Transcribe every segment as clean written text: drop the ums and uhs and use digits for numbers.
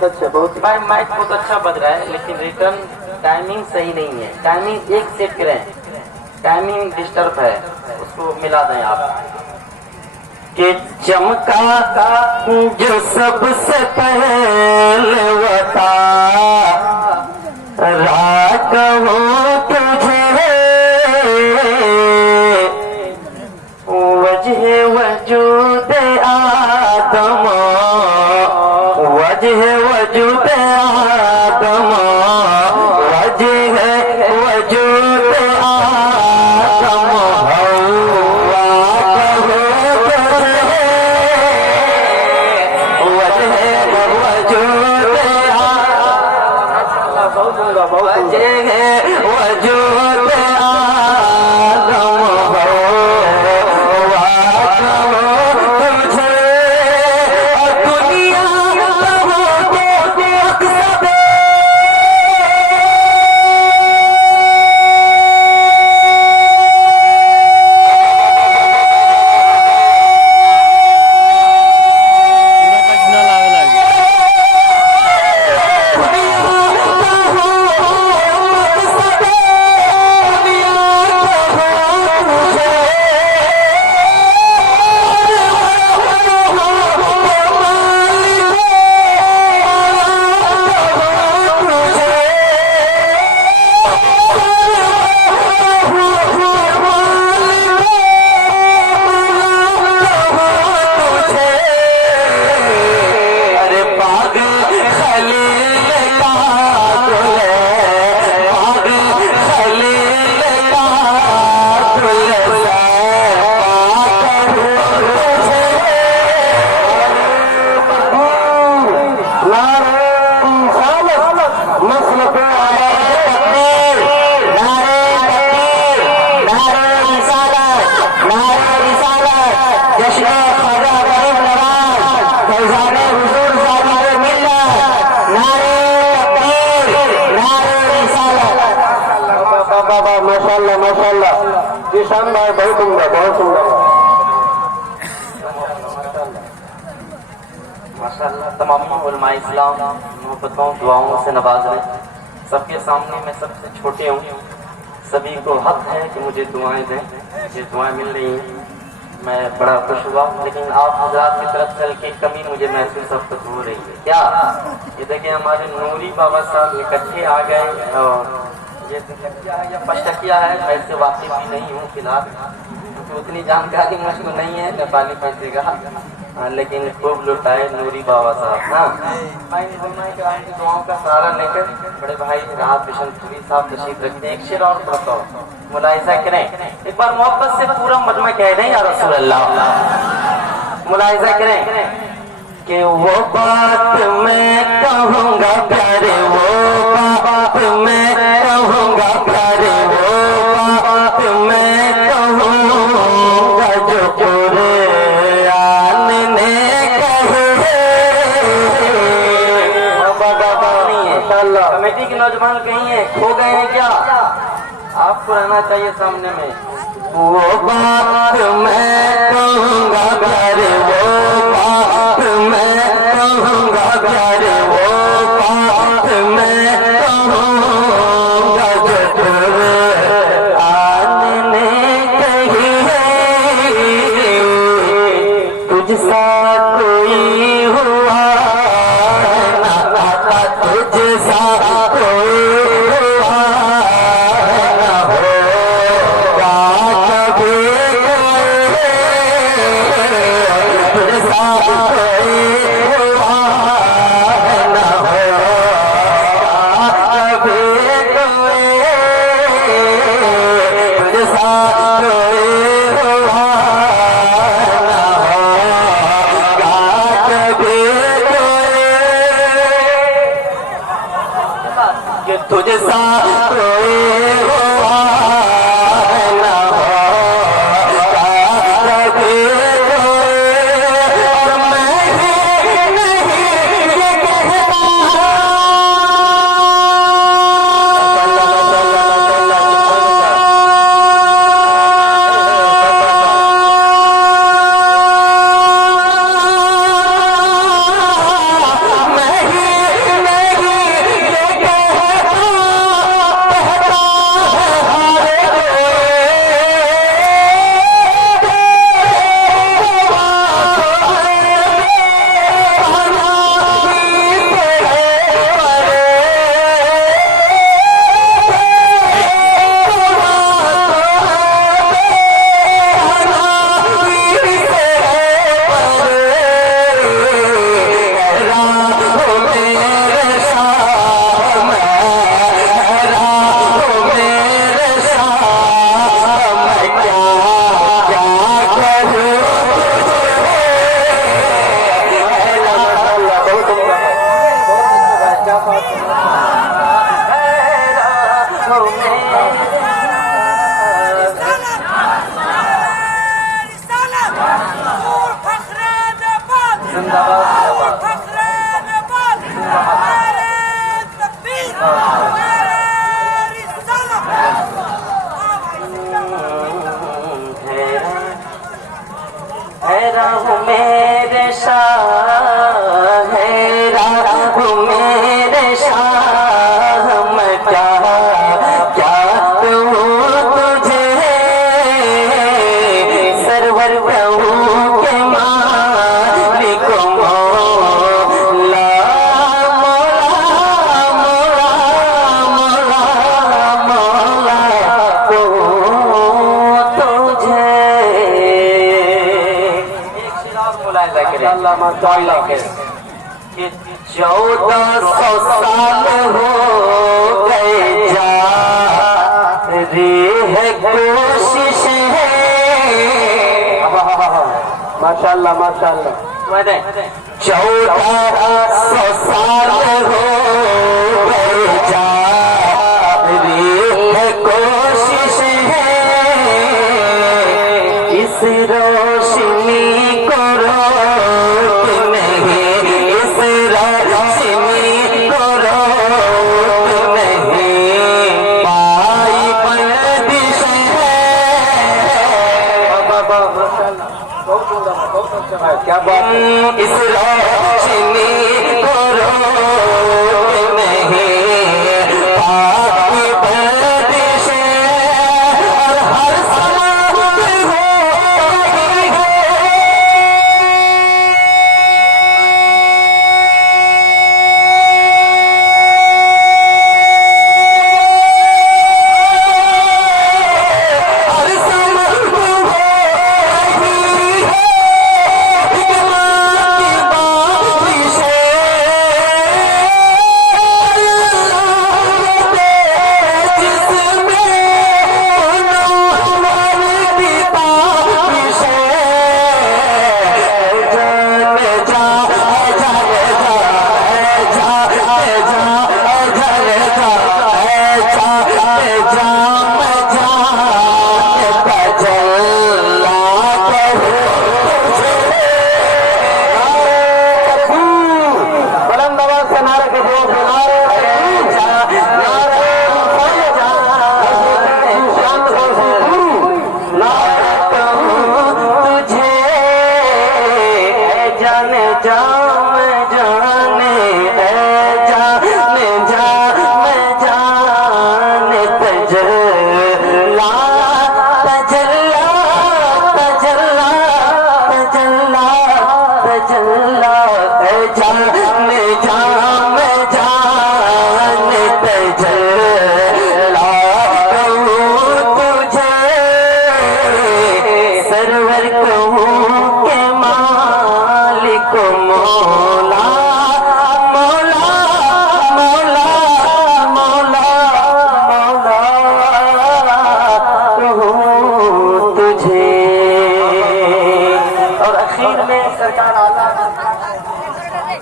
बहुत अच्छा, बहुत भाई माइक बहुत अच्छा बज रहा है, लेकिन रिटर्न टाइमिंग सही नहीं है। टाइमिंग एक सेट करें, टाइमिंग डिस्टर्ब है, उसको मिला दें आप। कि चमका जो सबसे पहले वता राग हो तुझे वजह वजूद आदम, वजह वजूद आदम, वजह वजूद आदम हवा वजह वजूद वजह वजूद माशाल्लाह माशाल्लाह किसान भाई बहुत सुंदर, बहुत सुंदर माशाल्लाह। तमाम उलमा इस्लाम मोहब्बतों दुआओं से नवाज रहे। सबके सामने मैं सबसे छोटे हूँ, सभी को हक है कि मुझे दुआएं दें, मुझे दुआएं मिल रही हैं, मैं बड़ा खुश हुआ। लेकिन आप हजरात की तरफ से हल्की कमी मुझे महसूस अब तक हो रही है। क्या ये देखिए हमारे नूरी बाबा साहब इकट्ठे आ गए, और ये तकिया है या पचटकिया है, मैं इससे वाकिफ भी नहीं हूँ फिलहाल, क्योंकि उतनी जानकारी मुझको नहीं है नेपाली पंचे का, लेकिन खूब लुटाए नूरी बाबा साहब। हाँ, मैं की दुआओं का सहारा लेकर बड़े भाई राहत बिशनपुरी साहब तशरीफ रखते हैं। एक शेर और पढ़ता हूँ, मुलाहिजा करें एक बार, मोहब्बत से पूरा मजमा कह दें या रसूल अल्लाह। मुलाहिजा करें कि वो बात मैं कहूँगा प्यारे, वो बात मैं कहूँगा प्यारे, वो बात मैं कहूँगा जो पूरे आने ने कहे। कमेटी के नौजवान कहीं है, खो गए हैं क्या? आपको रहना चाहिए सामने में। वो बात मैं कहूँगा प्यारे, वो बात मैं कहूँगा प्यारे, वो बात मैं कहूँगा जो तुझे आने कही है। तुझसा कोई हुआ ना आता, तुझसा कोई हुआ ना होगा कभी, तुझसा कोई हुआ ना होगा कभी कोई, तुझसा कोई हुआ ना होगा कभी कोई, कि तुझसा कोई हुआ ना होगा कभी कोई। और मैं ही नहीं ये कहता, मैं ही माशाल्लाह माशाल्लाह कि 1400 साल हो गए जा रही है कोशिश है। माशाल्लाह माशाल्लाह 1400 साल हो गए जा रही है कोशिश है। इस रोशनी को रोक नहीं, इस रोशनी को रोक नहीं पाई बंदिश है। क्या बात है। इस रोशनी को रोक नहीं पाई बंदिश है। और हर समय हो रही है। हर समय हो रही है।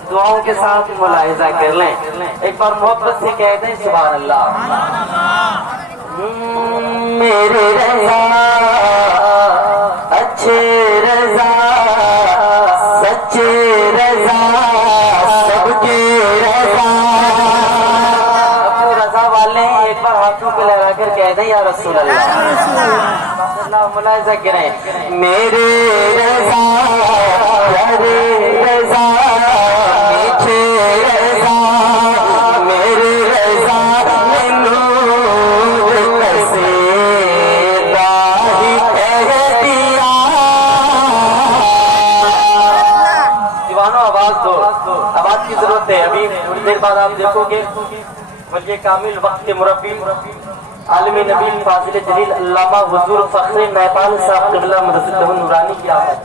दुआओं के साथ मुलाहिजा कर लें। एक बार मोहब्बत से कह दें सुभान अल्लाह। मेरे रज़ा अच्छे रज़ा सच्चे रज़ा सबके रज़ा। अपने रज़ा वाले एक बार हाथों को लगा कर कह दें या रसूल अल्लाह। मुलाहिजा करें। मेरे रज़ा मेरे रज़ा आवाज की जरूरत है। अभी थोड़ी देर बाद आप देखोगे वली कामिल वक्त के मुरब्बी आलमी नबील फाजिल जलील अल्लामा हुजूर फखरे नेपाल साहब क़िबला मदरसतुल नूरानी की आवाज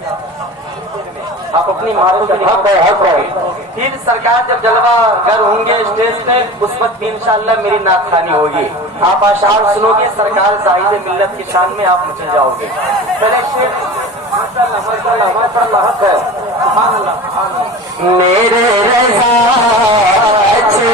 आप अपनी मातों के फिर सरकार जब जलवा घर होंगे स्टेज पे उस वक्त भी इंशाअल्लाह मेरी नाथखानी होगी। आप आशार सुनोगे सरकार जाहिद मिल्लत की शान में आप मचल जाओगे। पहले मेरे रज़ा अच्छे